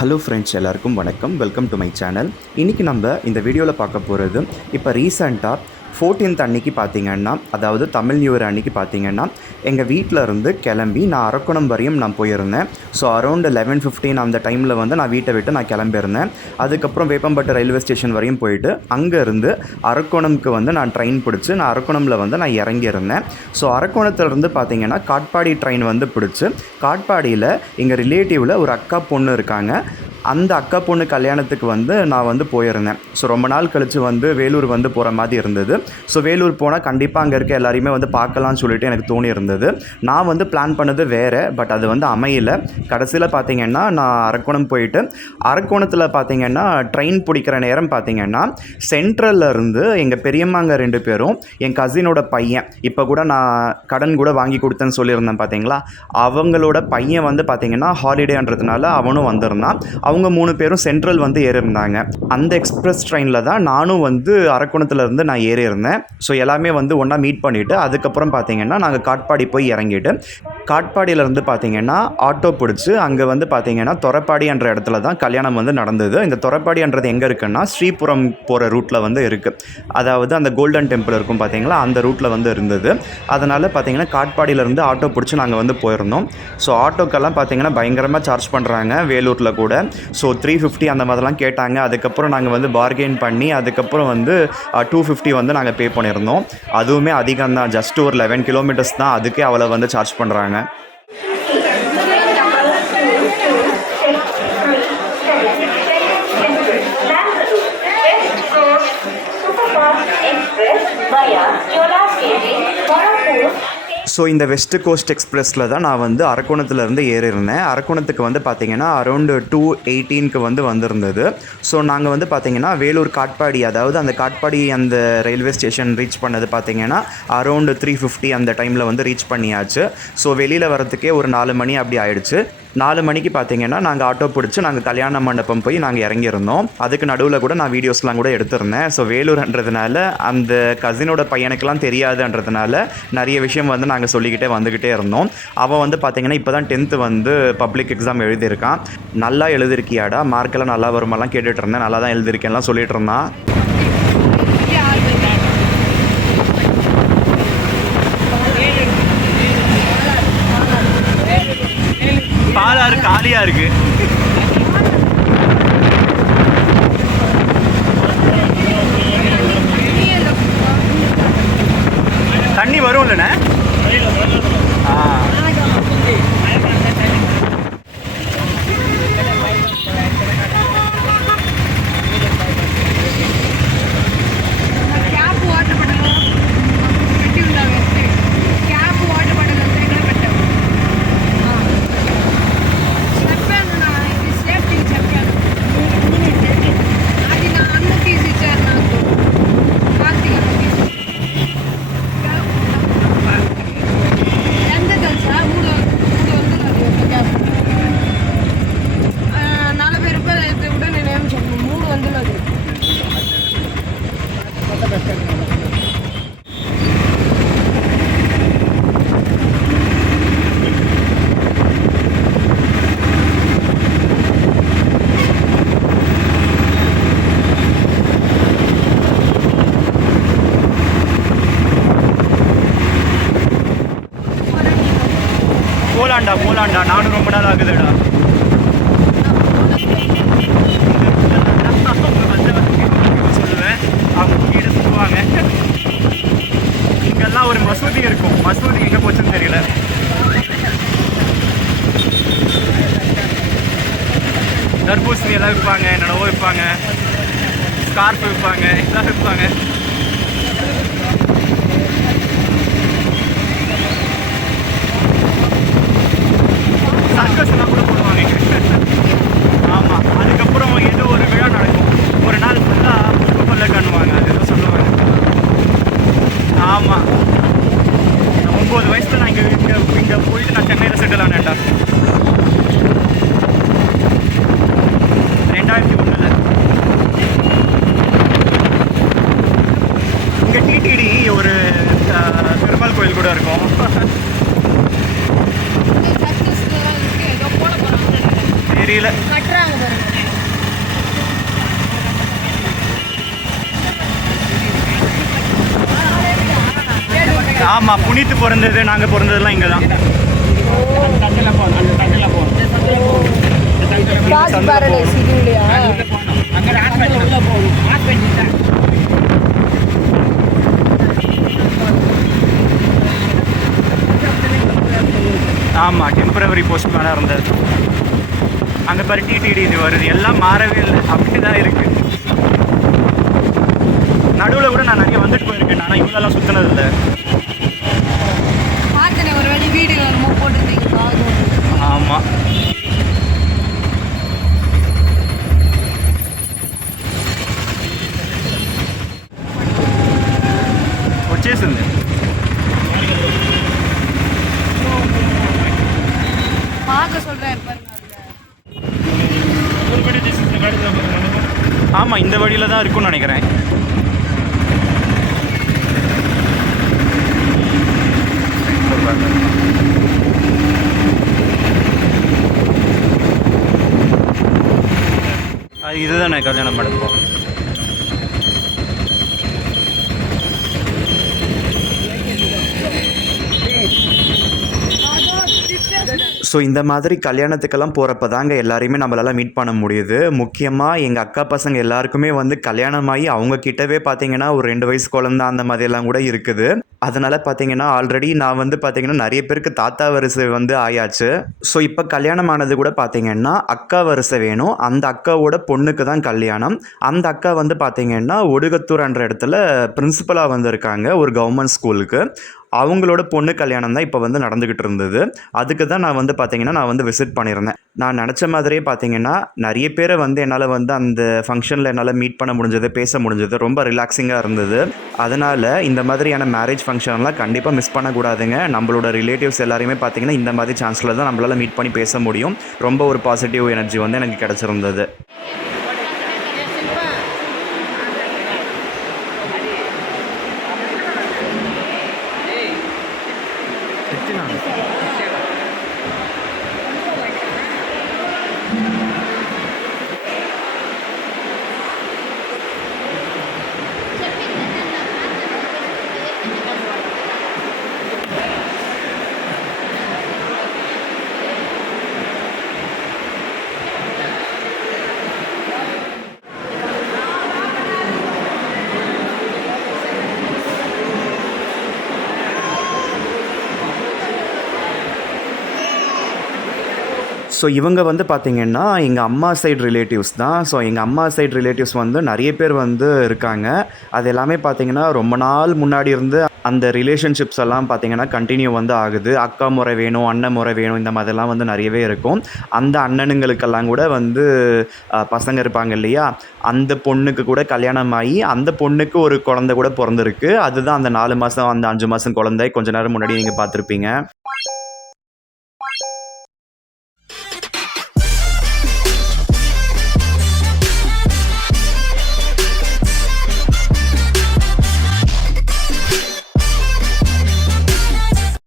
Hello friends, எல்லாருக்கும் வணக்கம். Welcome to my channel. இன்றைக்கி நம்ம இந்த வீடியோவில் பார்க்க போகிறது, இப்போ ரீசெண்டாக 14th அன்றைக்கி பார்த்திங்கன்னா, அதாவது தமிழ் நியூ இயர் அன்றைக்கி பார்த்திங்கன்னா, எங்கள் வீட்டில் இருந்து கிளம்பி நான் அரக்கோணம் வரையும் நான் போயிருந்தேன். ஸோ அரௌண்ட் 11:15 அந்த டைமில் வந்து நான் வீட்டை விட்டு நான் கிளம்பியிருந்தேன். அதுக்கப்புறம் வேப்பம்பட்டு ரயில்வே ஸ்டேஷன் வரையும் போயிட்டு அங்கேருந்து அரக்கோணம்க்கு வந்து நான் ட்ரெயின் பிடிச்சி நான் அரக்கோணமில் வந்து நான் இறங்கியிருந்தேன். ஸோ அரக்கோணத்துலேருந்து பார்த்திங்கன்னா காட்பாடி ட்ரெயின் வந்து பிடிச்சி காட்பாடியில் எங்கள் ரிலேட்டிவில் ஒரு அக்கா பொண்ணு இருக்காங்க. அந்த அக்கா பொண்ணு கல்யாணத்துக்கு வந்து நான் வந்து போயிருந்தேன். ஸோ ரொம்ப நாள் கழித்து வந்து வேலூர் வந்து போகிற மாதிரி இருந்தது. ஸோ வேலூர் போனால் கண்டிப்பாக அங்கே இருக்க எல்லாரையுமே வந்து பார்க்கலான்னு சொல்லிட்டு எனக்கு தோணி இருந்தது. நான் வந்து பிளான் பண்ணது வேறு, பட் அது வந்து அமையலை. கடைசியில் பார்த்திங்கன்னா நான் அரக்கோணம் போயிட்டு அரக்கோணத்தில் பார்த்திங்கன்னா ட்ரெயின் பிடிக்கிற நேரம் பார்த்திங்கன்னா சென்ட்ரலில் இருந்து எங்கள் பெரியம்மாங்க 2 பேரும் என் கசினோட பையன், இப்போ கூட நான் கடன் கூட வாங்கி கொடுத்தேன்னு சொல்லியிருந்தேன் பார்த்தீங்களா, அவங்களோட பையன் வந்து பார்த்திங்கன்னா ஹாலிடேன்றதுனால அவனும் வந்திருந்தான். அவங்க 3 பேரும் சென்ட்ரல் வந்து ஏறியிருந்தாங்க. அந்த எக்ஸ்பிரஸ் ட்ரெயினில் தான் நானும் வந்து அரக்கோணத்துலேருந்து நான் ஏறியிருந்தேன். ஸோ எல்லாமே வந்து ஒன்றா மீட் பண்ணிவிட்டு அதுக்கப்புறம் பார்த்திங்கன்னா நாங்கள் காட்பாடி போய் இறங்கிட்டு காட்பாடியிலேருந்து பார்த்திங்கன்னா ஆட்டோ பிடிச்சி அங்கே வந்து பார்த்திங்கன்னா தொரப்பாடி என்ற இடத்துல தான் கல்யாணம் வந்து நடந்தது. இந்த தொரப்பாடின்றது எங்கே இருக்குன்னா ஸ்ரீபுரம் போகிற ரூட்டில் வந்து இருக்குது. அதாவது அந்த கோல்டன் டெம்பிள் இருக்கும் பார்த்திங்களா, அந்த ரூட்டில் வந்து இருந்தது. அதனால் பார்த்திங்கன்னா காட்பாடியிலேருந்து ஆட்டோ பிடிச்சி நாங்கள் வந்து போயிருந்தோம். ஸோ ஆட்டோக்கெல்லாம் பார்த்திங்கன்னா பயங்கரமாக சார்ஜ் பண்ணுறாங்க வேலூரில் கூட. ஸோ 350 அந்த மாதிரிலாம் கேட்டாங்க. அதுக்கப்புறம் நாங்கள் வந்து பார்கெயின் பண்ணி அதுக்கப்புறம் வந்து 250 வந்து நாங்கள் பே பண்ணியிருந்தோம். அதுவுமே அதிகம் தான், ஜஸ்ட் ஒரு 11 கிலோமீட்டர்ஸ் தான், அதுக்கே அவ்வளோ வந்து சார்ஜ் பண்ணுறாங்க. ஸோ இந்த வெஸ்ட் கோஸ்ட் எக்ஸ்பிரஸில் தான் நான் வந்து அரக்கோணத்துலேருந்து ஏறியிருந்தேன். அரக்கோணத்துக்கு வந்து பார்த்திங்கன்னா அரௌண்டு 2:18 வந்து வந்திருந்தது. ஸோ நாங்கள் வந்து பார்த்திங்கன்னா வேலூர் காட்பாடி, அதாவது அந்த காட்பாடி அந்த ரயில்வே ஸ்டேஷன் ரீச் பண்ணது பார்த்திங்கன்னா அரௌண்டு 3:50 அந்த டைமில் வந்து ரீச் பண்ணியாச்சு. ஸோ வெளியில் வரத்துக்கே ஒரு 4 மணி அப்படி ஆயிடுச்சு. 4 மணிக்கு பார்த்திங்கன்னா நாங்கள் ஆட்டோ பிடிச்சி நாங்கள் கல்யாண மண்டபம் போய் நாங்கள் இறங்கியிருந்தோம். அதுக்கு நடுவில் கூட நான் வீடியோஸ்லாம் கூட எடுத்திருந்தேன். ஸோ வேலூர்ன்றதுனால அந்த கசினோட பையனுக்கெல்லாம் தெரியாதுன்றதுனால நிறைய விஷயம் வந்து நாங்கள் சொல்லிக்கிட்டே வந்துக்கிட்டே இருந்தோம். அவன் வந்து பார்த்திங்கன்னா இப்போ தான் 10th வந்து பப்ளிக் எக்ஸாம் எழுதியிருக்கான். நல்லா எழுதிருக்கியாடா, மார்க்கெல்லாம் நல்லா வருமாலாம் கேட்டுட்டு இருந்தேன். நல்லா தான் எழுதிருக்கேன்லாம் சொல்லிட்டு இருந்தான். பாலாறு காலியாக இருக்குது. தண்ணி வரும் இல்லைண்ணே? போலாண்டா நானும் ரொம்ப நாள் ஆகுதுடா. சொல்லுவேன், அவங்க வீடு சொல்லுவாங்க. இங்கெல்லாம் ஒரு மசூதி இருக்கும், மசூதி எங்கே போச்சுன்னு தெரியல. தர்பூசணி எல்லாம் விற்பாங்க, என்னென்னவோ விற்பாங்க, ஸ்கார்ஃப் விற்பாங்க, எல்லாம் விற்பாங்க. சர்க்கஸ்லாம் கூட போடுவாங்க. ஆமாம், அதுக்கப்புறம் ஏதோ ஒரு விழா நடக்கும். ஒரு நாள் ஃபுல்லாக புஷ்பப்பல்ல கண்ணுவாங்க, அது ஏதோ சொல்லுவாங்க. ஆமாம், 9 வயசில் நான் இங்கே போயிட்டு நான் சென்னையில் செட்டில் ஆனேன்டா. 2001 இங்கே டிடிடி ஒரு பெருமாள் கோயில் கூட இருக்கும். தெரியல. ஆமாம், புனித்து பிறந்தது, நாங்கள் பிறந்ததெல்லாம் இங்கே தான். ஆமாம், டெம்பரவரி போஸ்ட் மேனாக இருந்தது. அங்கே பாரு டிடிடி இது வருது, எல்லாம் மாறவே இல்லை, அப்படி தான் இருக்குது. நடுவில் கூட நான் நிறைய வந்துட்டு போயிருக்கேன், ஆனால் இவ்வளோலாம் சுற்றினது இல்லை. ஒரு வேலை வீடு போட்டுருந்தீங்க. ஆமாம், వచ్చేసింది. பார்க்க சொல்கிறேன். ஆமாம், இந்த வழியில் தான் இருக்கும்னு நினைக்கிறேன். இதுதான் நான் கல்யாணம் பண்ணுவோம். ஸோ இந்த மாதிரி கல்யாணத்துக்கெல்லாம் போகிறப்ப தாங்க எல்லாரையுமே நம்மளால் மீட் பண்ண முடியுது. முக்கியமாக எங்கள் அக்கா பசங்க எல்லாருக்குமே வந்து கல்யாணமாகி அவங்க கிட்டவே பார்த்தீங்கன்னா ஒரு 2 வயசு குழந்தை அந்த மாதிரியெல்லாம் கூட இருக்குது. அதனால் பார்த்தீங்கன்னா ஆல்ரெடி நான் வந்து பார்த்தீங்கன்னா நிறைய பேருக்கு தாத்தா வரிசை வந்து ஆயாச்சு. ஸோ இப்போ கல்யாணம் ஆனது கூட பார்த்தீங்கன்னா அக்கா வரிசை வேணும். அந்த அக்காவோட பொண்ணுக்கு தான் கல்யாணம். அந்த அக்கா வந்து பார்த்தீங்கன்னா ஒடுகத்தூர்ன்ற இடத்துல பிரின்சிபலாக வந்திருக்காங்க ஒரு கவர்மெண்ட் ஸ்கூலுக்கு. அவங்களோட பொண்ணு கல்யாணம் தான் இப்போ வந்து நடந்துக்கிட்டு இருந்தது. அதுக்கு தான் நான் வந்து பார்த்தீங்கன்னா நான் வந்து விசிட் பண்ணியிருந்தேன். நான் நினச்ச மாதிரியே பார்த்தீங்கன்னா நிறைய பேரை வந்து என்னால் வந்து அந்த ஃபங்க்ஷனில் என்னால் மீட் பண்ண முடிஞ்சது, பேச முடிஞ்சது. ரொம்ப ரிலாக்ஸிங்காக இருந்தது. அதனால் இந்த மாதிரியான மேரேஜ் ஃபங்க்ஷன்லாம் கண்டிப்பாக மிஸ் பண்ணக்கூடாதுங்க. நம்மளோட ரிலேட்டிவ்ஸ் எல்லாரையுமே பார்த்தீங்கன்னா இந்த மாதிரி சான்ஸில் தான் நம்மளால் மீட் பண்ணி பேச முடியும். ரொம்ப ஒரு பாசிட்டிவ் எனர்ஜி வந்து எனக்கு கிடச்சிருந்தது. ஸோ இவங்க வந்து பார்த்திங்கன்னா எங்கள் அம்மா சைடு ரிலேட்டிவ்ஸ் தான். ஸோ எங்கள் அம்மா சைடு ரிலேட்டிவ்ஸ் வந்து நிறைய பேர் வந்து இருக்காங்க. அது எல்லாமே பார்த்திங்கன்னா ரொம்ப நாள் முன்னாடி இருந்து அந்த ரிலேஷன்ஷிப்ஸ் எல்லாம் பார்த்திங்கன்னா கண்டினியூ வந்து ஆகுது. அக்கா முறை வேணும், அண்ணன் முறை வேணும், இந்த மாதிரிலாம் வந்து நிறையவே இருக்கும். அந்த அண்ணனுங்களுக்கெல்லாம் கூட வந்து பசங்க இருப்பாங்க இல்லையா, அந்த பொண்ணுக்கு கூட கல்யாணம் ஆகி அந்த பொண்ணுக்கு ஒரு குழந்தை கூட பிறந்திருக்கு. அதுதான் அந்த 4 மாதம் அந்த 5 மாதம் குழந்தை கொஞ்ச நேரம் முன்னாடி நீங்கள் பார்த்துருப்பீங்க.